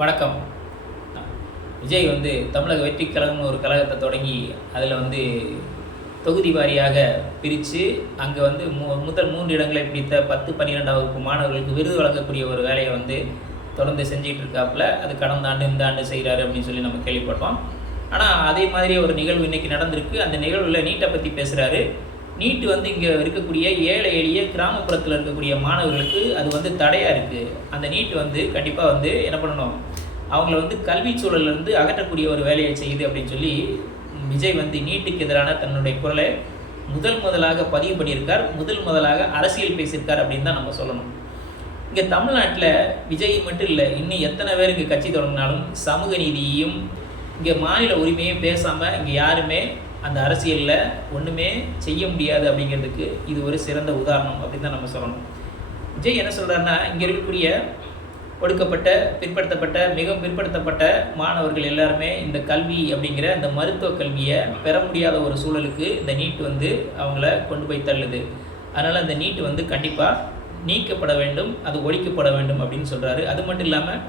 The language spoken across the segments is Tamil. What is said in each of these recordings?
வணக்கம். விஜய் வந்து தமிழக வெற்றி கழகம்னு ஒரு கழகத்தை தொடங்கி அதில் வந்து தொகுதி வாரியாக பிரித்து அங்கே வந்து மு முதல் மூன்று இடங்களை பிடித்த பத்து பன்னிரெண்டாம் வகுப்பு மாணவர்களுக்கு விருது வழங்கக்கூடிய ஒரு வேலையை வந்து தொடர்ந்து செஞ்சுக்கிட்டு இருக்காப்புல. அது கடந்த ஆண்டு இந்த ஆண்டு செய்கிறாரு அப்படின்னு சொல்லி நம்ம கேள்விப்பட்டோம். ஆனால் அதே மாதிரி ஒரு நிகழ்வு இன்றைக்கி நடந்திருக்கு. அந்த நிகழ்வில் நீட்டை பற்றி பேசுகிறாரு நீட்டு வந்து இங்கே இருக்கக்கூடிய ஏழை எளிய கிராமப்புறத்தில் இருக்கக்கூடிய மாணவர்களுக்கு அது வந்து தடையாக இருக்குது அந்த நீட் வந்து கண்டிப்பாக வந்து என்ன பண்ணணும்? அவங்கள வந்து கல்வி சூழலிருந்து அகற்றக்கூடிய ஒரு வேலையை செய்யுது அப்படின்னு சொல்லி விஜய் வந்து நீட்டுக்கு எதிரான தன்னுடைய குரலை முதல் முதலாக பதிவு பண்ணியிருக்கார். முதல் முதலாக அரசியல் பேசியிருக்கார் அப்படின்னு தான் நம்ம சொல்லணும். இங்கே தமிழ்நாட்டில் விஜய் மட்டும் இல்லை இன்னும் எத்தனை பேர் இங்கே கட்சி தொடங்கினாலும் சமூக நீதியையும் இங்கே மாநில உரிமையும் பேசாமல் இங்கே யாருமே அந்த அரசியலில் ஒன்றுமே செய்ய முடியாது அப்படிங்கிறதுக்கு இது ஒரு சிறந்த உதாரணம் அப்படின்னு தான் நம்ம சொல்லணும். விஜய் என்ன சொல்கிறாருன்னா இங்கே இருக்கக்கூடிய ஒடுக்கப்பட்ட பிற்படுத்தப்பட்ட மிகவும் பிற்படுத்தப்பட்ட மாணவர்கள் எல்லாருமே இந்த கல்வி அப்படிங்கிற இந்த மருத்துவ கல்வியை பெற முடியாத ஒரு சூழலுக்கு இந்த நீட் வந்து அவங்கள கொண்டு போய் தள்ளுது. அதனால் அந்த நீட் வந்து கண்டிப்பாக நீக்கப்பட வேண்டும் அது ஒழிக்கப்பட வேண்டும் அப்படின்னு சொல்கிறாரு அது மட்டும் இல்லாமல்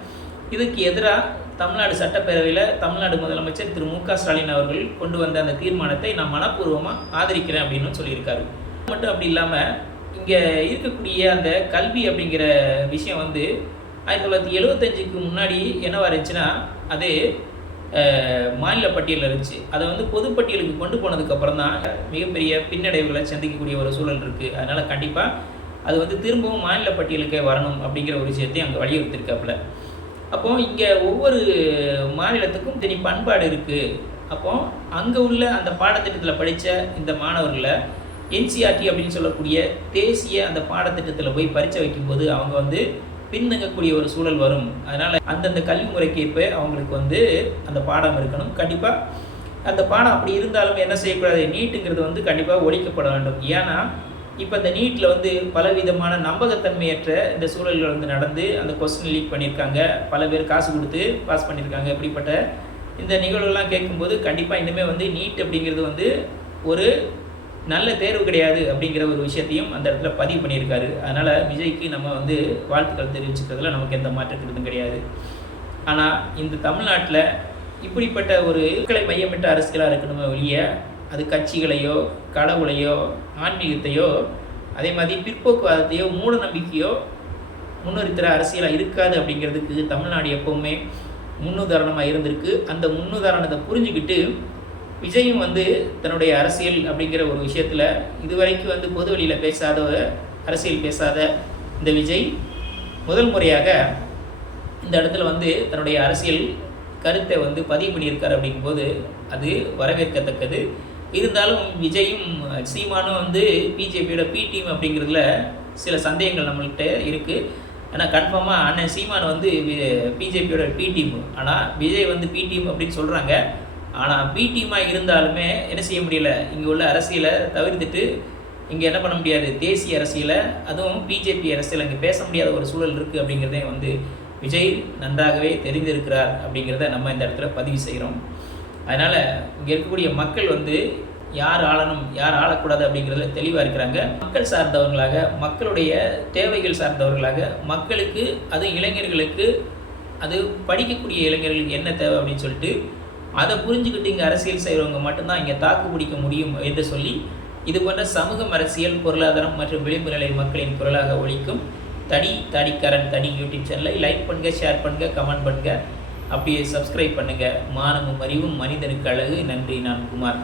இதுக்கு எதிராக தமிழ்நாடு சட்டப்பேரவையில் தமிழ்நாடு முதலமைச்சர் திரு மு க ஸ்டாலின் அவர்கள் கொண்டு வந்த அந்த தீர்மானத்தை நான் மனப்பூர்வமாக ஆதரிக்கிறேன் அப்படின்னு சொல்லியிருக்காரு. மட்டும் அப்படி இல்லாமல் இங்கே இருக்கக்கூடிய அந்த கல்வி அப்படிங்கிற விஷயம் வந்து ஆயிரத்தி தொள்ளாயிரத்தி எழுபத்தஞ்சுக்கு முன்னாடி என்னவா இருந்துச்சுன்னா அது மாநில பட்டியலில் இருந்துச்சு. அதை வந்து பொதுப்பட்டியலுக்கு கொண்டு போனதுக்கப்புறம் தான் மிகப்பெரிய பின்னடைவுகளை சந்திக்கக்கூடிய ஒரு சூழல் இருக்குது அதனால் கண்டிப்பாக அது வந்து திரும்பவும் மாநில பட்டியலுக்கே வரணும் அப்படிங்கிற ஒரு விஷயத்தையும் அங்கே வலியுறுத்திருக்காப்புல அப்போ இங்கே ஒவ்வொரு மாநிலத்துக்கும் தனி பண்பாடு இருக்குது அப்போ அங்கே உள்ள அந்த பாடத்திட்டத்தில் படித்த இந்த மாணவர்களை என்சிஆர்டி அப்படின்னு சொல்லக்கூடிய தேசிய அந்த பாடத்திட்டத்தில் போய் பரீட்சை வைக்கும்போது அவங்க வந்து பின்தங்கக்கூடிய ஒரு சூழல் வரும். அதனால் அந்தந்த கல்வி முறைக்கு இப்போ அவங்களுக்கு வந்து அந்த பாடம் இருக்கணும். கண்டிப்பாக அந்த பாடம் அப்படி இருந்தாலும் என்ன செய்யக்கூடாது? நீட்டுங்கிறது வந்து கண்டிப்பாக ஒழிக்கப்பட வேண்டும். ஏன்னா இப்போ இந்த நீட்டில் வந்து பலவிதமான நம்பகத்தன்மையற்ற இந்த சூழல்கள் வந்து நடந்து அந்த கொஸ்டின் லீக் பண்ணியிருக்காங்க பல பேர் காசு கொடுத்து பாஸ் பண்ணியிருக்காங்க இப்படிப்பட்ட இந்த நிகழ்வுகள்லாம் கேட்கும்போது கண்டிப்பாக இனிமேல் வந்து நீட் அப்படிங்கிறது வந்து ஒரு நல்ல தேர்வு கிடையாது அப்படிங்கிற ஒரு விஷயத்தையும் அந்த இடத்துல பதிவு பண்ணியிருக்காரு. அதனால் விஜய்க்கு நம்ம வந்து வாழ்த்துக்கள் தெரிவிச்சுக்கிறதுல நமக்கு எந்த மாற்றக்கிறதும் கிடையாது. ஆனால் இந்த தமிழ்நாட்டில் இப்படிப்பட்ட ஒரு மக்களை மையமிட்ட அரசியலாக இருக்கணுமே ஒழிய அது கட்சிகளையோ கடவுளையோ ஆன்மீகத்தையோ அதே மாதிரி பிற்போக்குவாதத்தையோ மூட நம்பிக்கையோ முன்னிறுத்துகிற அரசியலாக இருக்காது அப்படிங்கிறதுக்கு தமிழ்நாடு எப்பவுமே முன்னுதாரணமாக இருந்திருக்கு. அந்த முன்னுதாரணத்தை புரிஞ்சுக்கிட்டு விஜயும் வந்து தன்னுடைய அரசியல் அப்படிங்கிற ஒரு விஷயத்தில் இதுவரைக்கும் வந்து பொது வழியில் பேசாத அரசியல் பேசாத இந்த விஜய் முதல் முறையாக இந்த இடத்துல வந்து தன்னுடைய அரசியல் கருத்தை வந்து பதிவு பண்ணியிருக்காரு அப்படிங்கும்போது அது வரவேற்கத்தக்கது. இருந்தாலும் விஜயும் சீமானும் வந்து பிஜேபியோட பி டீம் அப்படிங்கிறதுல சில சந்தேகங்கள் நம்மள்கிட்ட இருக்குது ஆனால் கன்ஃபார்மாக அண்ணன் சீமான் வந்து பிஜேபியோட பி டீம் ஆனால் விஜய் வந்து பி டீம் அப்படின்னு சொல்கிறாங்க ஆனால் பி டீமாக இருந்தாலுமே என்ன செய்ய முடியல? இங்கே உள்ள அரசியலை தவிர்த்துட்டு இங்கே என்ன பண்ண முடியாது? தேசிய அரசியலை அதுவும் பிஜேபி அரசியல் அங்கே பேச முடியாத ஒரு சூழல் இருக்குது அப்படிங்கிறதே வந்து விஜய் நன்றாகவே தெரிந்திருக்கிறார் அப்படிங்கிறத நம்ம இந்த இடத்துல பதிவு செய்கிறோம் அதனால் இங்கே இருக்கக்கூடிய மக்கள் வந்து யார் ஆளணும் யார் ஆளக்கூடாது அப்படிங்கிறதுல தெளிவாக இருக்கிறாங்க. மக்கள் சார்ந்தவர்களாக மக்களுடைய தேவைகள் சார்ந்தவர்களாக மக்களுக்கு அது இளைஞர்களுக்கு அது படிக்கக்கூடிய இளைஞர்களுக்கு என்ன தேவை அப்படின்னு சொல்லிட்டு அதை புரிஞ்சுக்கிட்டு இங்கே அரசியல் செய்கிறவங்க மட்டும்தான் இங்கே தாக்கு பிடிக்க முடியும் என்று சொல்லி இது போன்ற சமூகம் அரசியல் பொருளாதாரம் மற்றும் விளிம்பு நிலை மக்களின் குரலாக ஒழிக்கும் தடி தடிக்காரன் தடி யூடியூப் சேனலை லைக் பண்ணுங்க ஷேர் பண்ணுங்க கமெண்ட் பண்ணுங்க. அப்படியே சப்ஸ்கிரைப் பண்ணுங்க. மானமும் அறிவும் மனிதனுக்கு அழகு. நன்றி நான் குமார்.